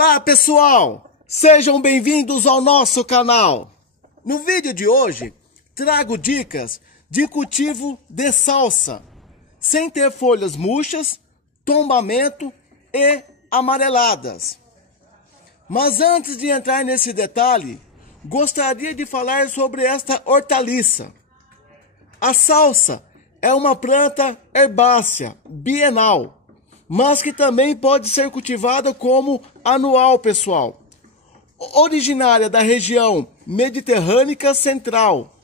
Olá pessoal, sejam bem-vindos ao nosso canal. No vídeo de hoje, trago dicas de cultivo de salsa, sem ter folhas murchas, tombamento e amareladas. Mas antes de entrar nesse detalhe, gostaria de falar sobre esta hortaliça. A salsa é uma planta herbácea, bienal, mas que também pode ser cultivada como anual, pessoal. Originária da região mediterrânea central,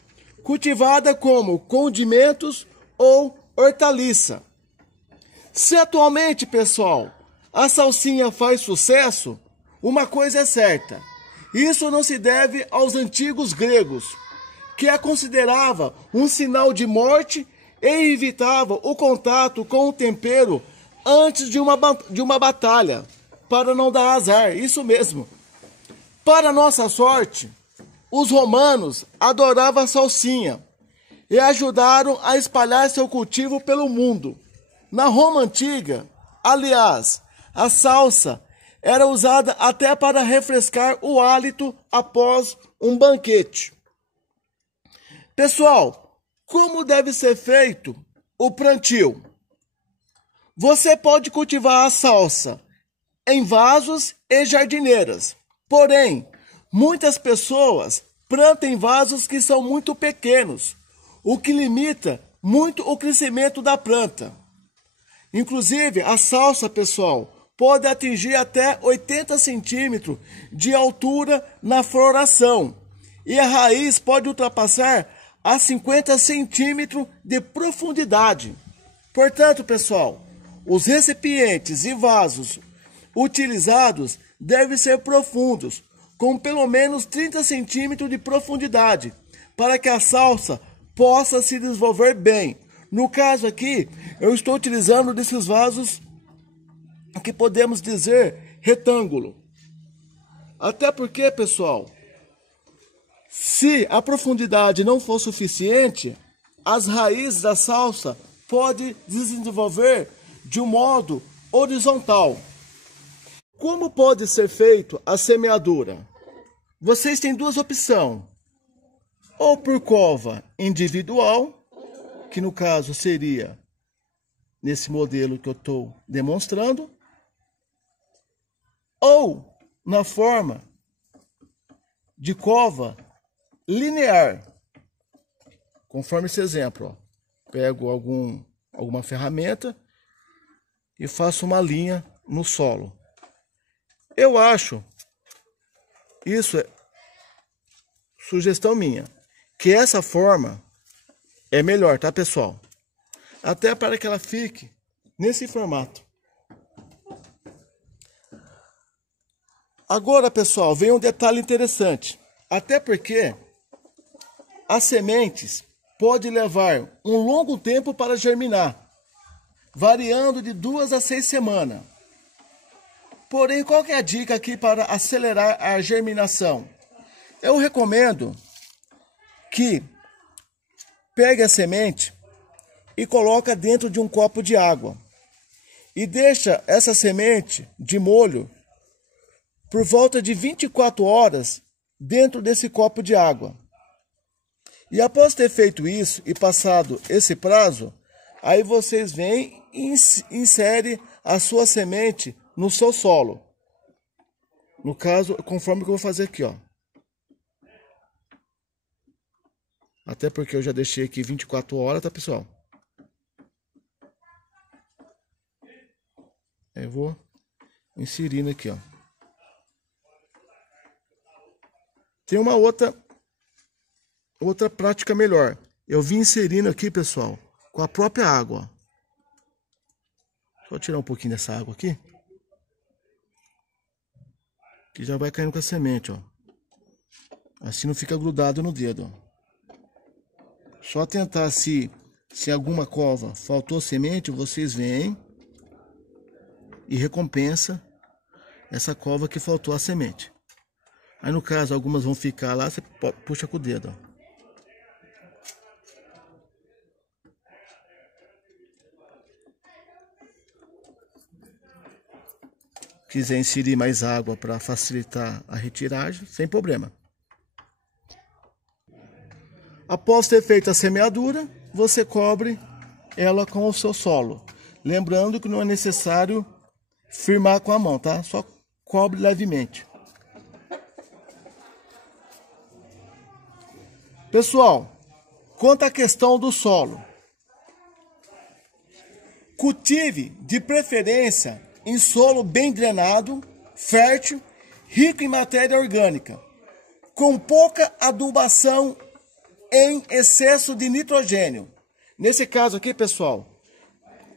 cultivada como condimentos ou hortaliça. Se atualmente, pessoal, a salsinha faz sucesso, uma coisa é certa: isso não se deve aos antigos gregos, que a considerava um sinal de morte e evitava o contato com o tempero antes de uma batalha, para não dar azar, isso mesmo. Para nossa sorte, os romanos adoravam a salsinha e ajudaram a espalhar seu cultivo pelo mundo. Na Roma Antiga, aliás, a salsa era usada até para refrescar o hálito após um banquete. Pessoal, como deve ser feito o plantio? Você pode cultivar a salsa em vasos e jardineiras. Porém, muitas pessoas plantam em vasos que são muito pequenos, o que limita muito o crescimento da planta. Inclusive, a salsa, pessoal, pode atingir até 80 centímetros de altura na floração. E a raiz pode ultrapassar a 50 centímetros de profundidade. Portanto, pessoal, os recipientes e vasos utilizados devem ser profundos, com pelo menos 30 centímetros de profundidade, para que a salsa possa se desenvolver bem. No caso aqui, eu estou utilizando desses vasos que podemos dizer retângulo. Até porque, pessoal, se a profundidade não for suficiente, as raízes da salsa podem desenvolver de um modo horizontal. Como pode ser feito a semeadura? Vocês têm duas opções: ou por cova individual, que no caso seria nesse modelo que eu estou demonstrando, ou na forma de cova linear, conforme esse exemplo. Ó. Pego alguma ferramenta e faço uma linha no solo. Eu acho, isso é sugestão minha, que essa forma é melhor, tá, pessoal? Até para que ela fique nesse formato. Agora, pessoal, vem um detalhe interessante. Até porque as sementes podem levar um longo tempo para germinar, variando de 2 a 6 semanas. Porém, qual que é a dica aqui para acelerar a germinação? Eu recomendo que pegue a semente e coloque dentro de um copo de água e deixa essa semente de molho por volta de 24 horas dentro desse copo de água. E após ter feito isso e passado esse prazo, aí vocês vêm e inserem a sua semente no seu solo. No caso, conforme que eu vou fazer aqui, ó. Até porque eu já deixei aqui 24 horas, tá, pessoal? Eu vou inserindo aqui, ó. Tem uma outra prática melhor. Eu vim inserindo aqui, pessoal, com a própria água. Só tirar um pouquinho dessa água aqui, que já vai caindo com a semente, ó. Assim não fica grudado no dedo, ó. Só tentar, se alguma cova faltou semente, vocês vêm e recompensa essa cova que faltou a semente. Aí no caso, algumas vão ficar lá, você puxa com o dedo, ó. quiser inserir mais água para facilitar a retiragem, sem problema. Após ter feito a semeadura, você cobre ela com o seu solo. Lembrando que não é necessário firmar com a mão, tá? Só cobre levemente. Pessoal, quanto à questão do solo, cultive de preferência em solo bem drenado, fértil, rico em matéria orgânica, com pouca adubação em excesso de nitrogênio. Nesse caso aqui, pessoal,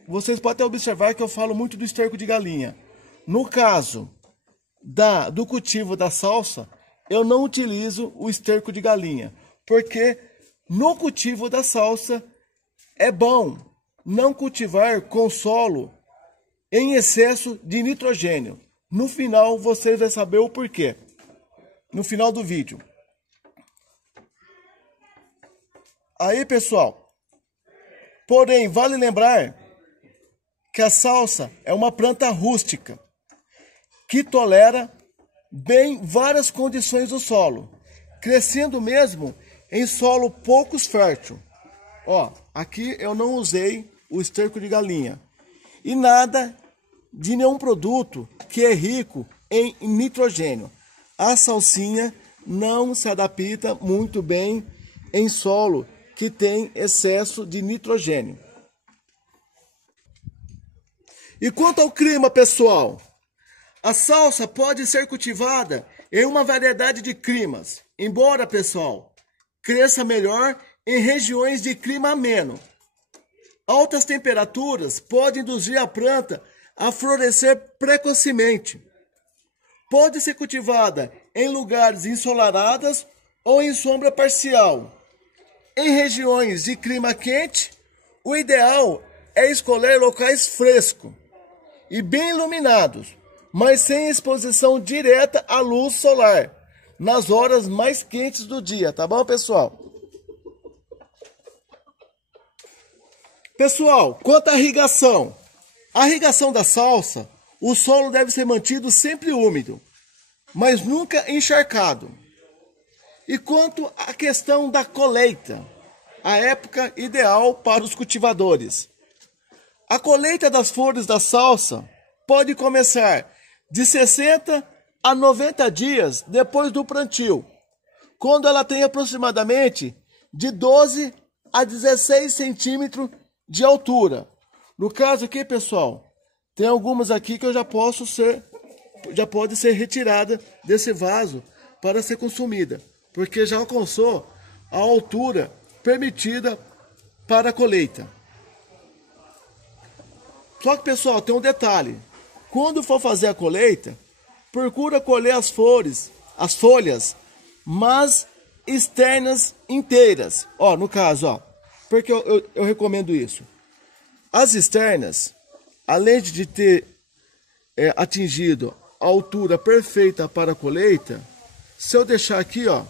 vocês podem observar que eu falo muito do esterco de galinha. No caso do cultivo da salsa, eu não utilizo o esterco de galinha, porque no cultivo da salsa é bom não cultivar com solo em excesso de nitrogênio. No final vocês vão saber o porquê, no final do vídeo. Aí, pessoal, porém, vale lembrar que a salsa é uma planta rústica que tolera bem várias condições do solo, crescendo mesmo em solo pouco fértil. Ó, aqui eu não usei o esterco de galinha e nada de nenhum produto que é rico em nitrogênio. A salsinha não se adapta muito bem em solo que tem excesso de nitrogênio. E quanto ao clima, pessoal, a salsa pode ser cultivada em uma variedade de climas, embora, pessoal, cresça melhor em regiões de clima ameno. Altas temperaturas podem induzir a planta a florescer precocemente. Pode ser cultivada em lugares ensolarados ou em sombra parcial. Em regiões de clima quente, o ideal é escolher locais frescos e bem iluminados, mas sem exposição direta à luz solar, nas horas mais quentes do dia, tá bom, pessoal? Pessoal, quanto à irrigação, a irrigação da salsa, o solo deve ser mantido sempre úmido, mas nunca encharcado. E quanto à questão da colheita, a época ideal para os cultivadores. A colheita das flores da salsa pode começar de 60 a 90 dias depois do plantio, quando ela tem aproximadamente de 12 a 16 centímetros de altura. No caso aqui, pessoal, tem algumas aqui que eu já pode ser retirada desse vaso para ser consumida, porque já alcançou a altura permitida para a colheita. Só que, pessoal, tem um detalhe. Quando for fazer a colheita, procura colher as folhas, mas externas inteiras. Ó, no caso, ó, porque eu recomendo isso. As externas, além de ter atingido a altura perfeita para a colheita, se eu deixar aqui, ó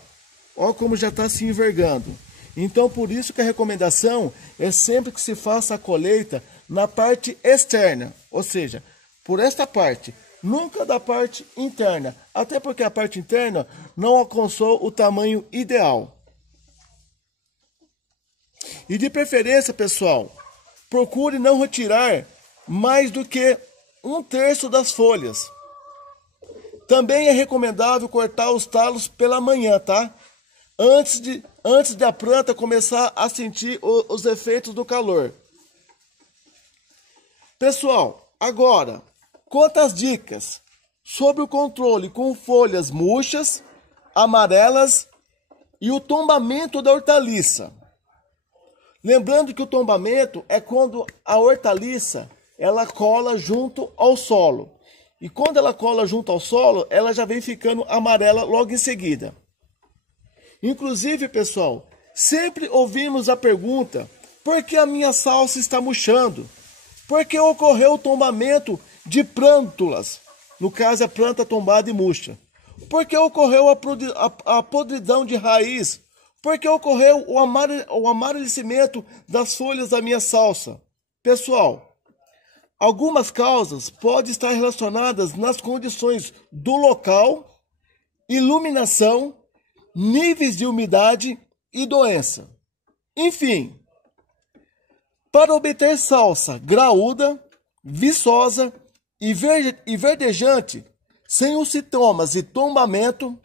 como já está se envergando. Então, por isso que a recomendação é sempre que se faça a colheita na parte externa, ou seja, por esta parte, nunca da parte interna, até porque a parte interna não alcançou o tamanho ideal. E de preferência, pessoal, procure não retirar mais do que 1/3 das folhas. Também é recomendável cortar os talos pela manhã, tá? Antes da planta começar a sentir os efeitos do calor. Pessoal, agora, quantas dicas sobre o controle com folhas murchas, amarelas e o tombamento da hortaliça. Lembrando que o tombamento é quando a hortaliça ela cola junto ao solo. E quando ela cola junto ao solo, ela já vem ficando amarela logo em seguida. Inclusive, pessoal, sempre ouvimos a pergunta: por que a minha salsa está murchando? Por que ocorreu o tombamento de plântulas? No caso, a planta tombada e murcha. Por que ocorreu a podridão de raiz? Por que ocorreu o amarelecimento das folhas da minha salsa? Pessoal, Algumas causas podem estar relacionadas nas condições do local, iluminação, níveis de umidade e doença. Enfim, para obter salsa graúda, viçosa e verdejante, sem os sintomas de tombamento,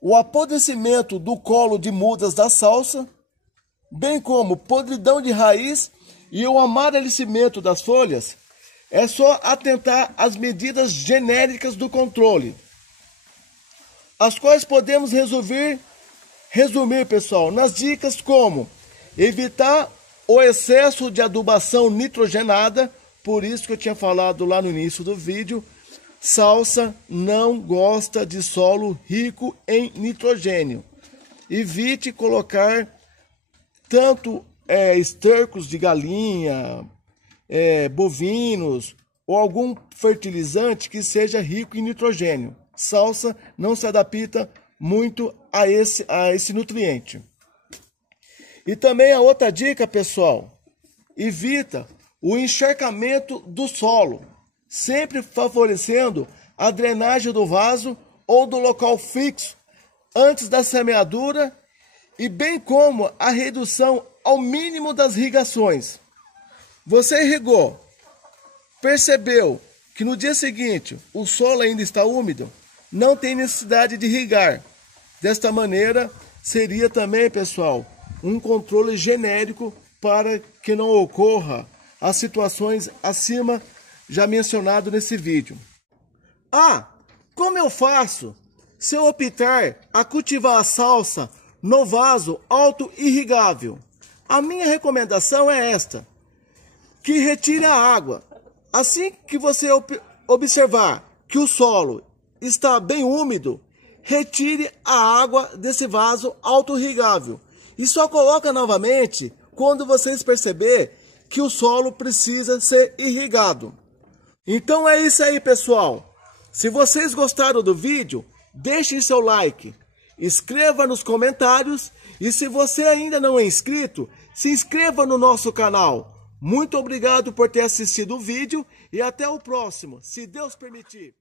o apodrecimento do colo de mudas da salsa, bem como podridão de raiz e o amarelecimento das folhas, é só atentar às medidas genéricas do controle, as quais podemos resumir, pessoal, nas dicas como evitar o excesso de adubação nitrogenada, por isso que eu tinha falado lá no início do vídeo, salsa não gosta de solo rico em nitrogênio. Evite colocar tanto estercos de galinha, bovinos ou algum fertilizante que seja rico em nitrogênio. Salsa não se adapta muito a esse nutriente. E também a outra dica, pessoal, evita o encharcamento do solo, sempre favorecendo a drenagem do vaso ou do local fixo antes da semeadura e bem como a redução ao mínimo das irrigações. Você irrigou, percebeu que no dia seguinte o solo ainda está úmido, não tem necessidade de irrigar. Desta maneira, seria também, pessoal, um controle genérico para que não ocorra as situações acima já mencionado nesse vídeo. Como eu faço se eu optar a cultivar a salsa no vaso auto-irrigável? A minha recomendação é esta, que retire a água. Assim que você observar que o solo está bem úmido, retire a água desse vaso auto-irrigável e só coloca novamente quando vocês perceberem que o solo precisa ser irrigado. Então é isso aí, pessoal. Se vocês gostaram do vídeo, deixem seu like, escreva nos comentários e se você ainda não é inscrito, se inscreva no nosso canal. Muito obrigado por ter assistido o vídeo e até o próximo, se Deus permitir.